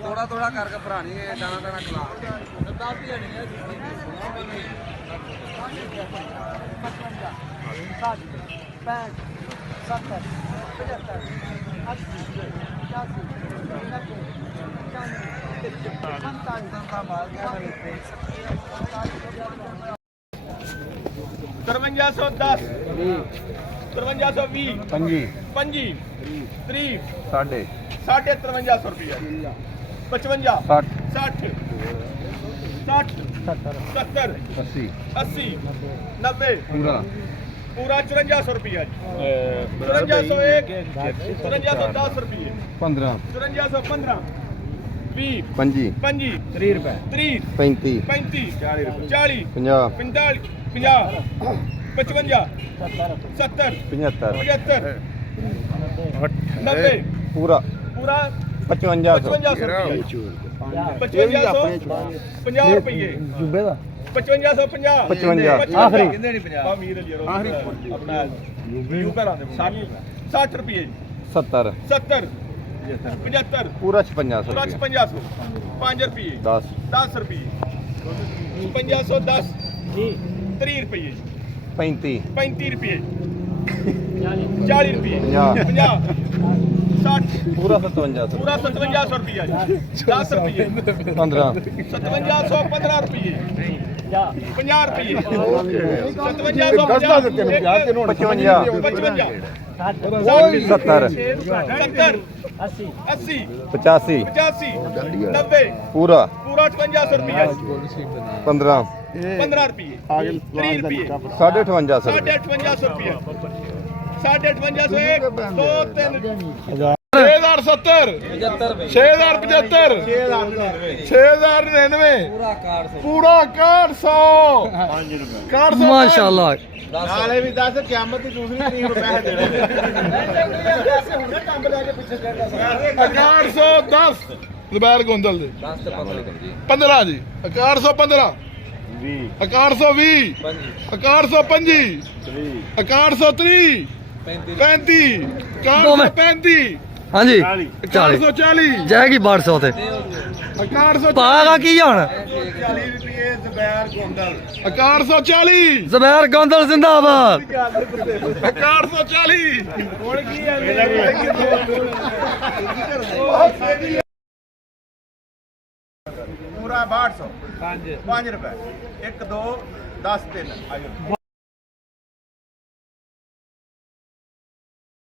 थोड़ा थोड़ा करके भरानी है दाना दाना खिला तरवंजा 10 53 20 पंजी 25 30 साढ़े 53 रुपया 55 साठ 60 60 70 अस्सी 80 90 पूरा पूरा 5400 रुपया 5401 5410 रुपये 15 5415 20 पंजी 25 30 रुपए 30 पैंती 35 40 50 45 50 55 70 75 75 90 पूरा पूरा 55 55 रुपये जुबे का 5550 55 आखिरी अपना 60 रुपये 70 70 75 पूरा 56 पूरा 5500 5 रुपये 10 10 रुपये 5510 30 रुपये 35 35 रुपये 40 रुपये 50 60 पूरा 57 पूरा 5700 रुपया 10 रुपये 15 5715 रुपये 50 रुपये 5750 70 70 80 85 85 90 पूरा पूरा 5500 रुपया 15 15 रुपये 30 रुपये 58 5800 रुपया 5800 1 2 3 6070 6075 6099 पूरा 6100 माशाल्लाह नाले भी 10 क़यामत की दूसरी तरीक रुपए देने 6110 जुबैर गोंदल दे 15 जी 6115 6120 6125 6130 35 6135 हाँ जी 440 जाएगी 1200 ते 6140 पागा की ਹੁਣ 40 रुपए जुबैर गोंदल 6140 ਜ਼ਬੈਰ ਗੋਂਦਲ ਜ਼ਿੰਦਾਬਾਦ 6140 ਹੁਣ ਕੀ ਪੂਰਾ 6200 5 5 रुपए 1 2 10 3 आयो